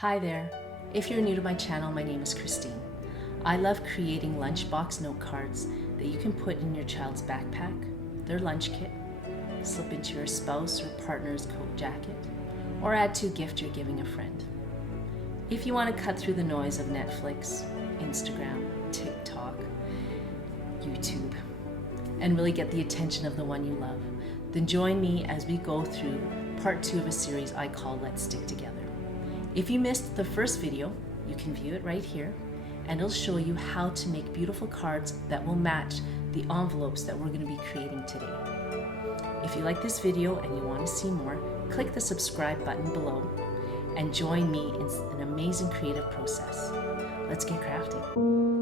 Hi there. If you're new to my channel, my name is Christine. I love creating lunchbox note cards that you can put in your child's backpack, their lunch kit, slip into your spouse or partner's coat jacket, or add to a gift you're giving a friend. If you want to cut through the noise of Netflix, Instagram, TikTok, YouTube, and really get the attention of the one you love, then join me as we go through part 2 of a series I call Let's Stick Together. If you missed the first video, you can view it right here, and it'll show you how to make beautiful cards that will match the envelopes that we're going to be creating today. If you like this video and you want to see more, click the subscribe button below and join me in an amazing creative process. Let's get crafting.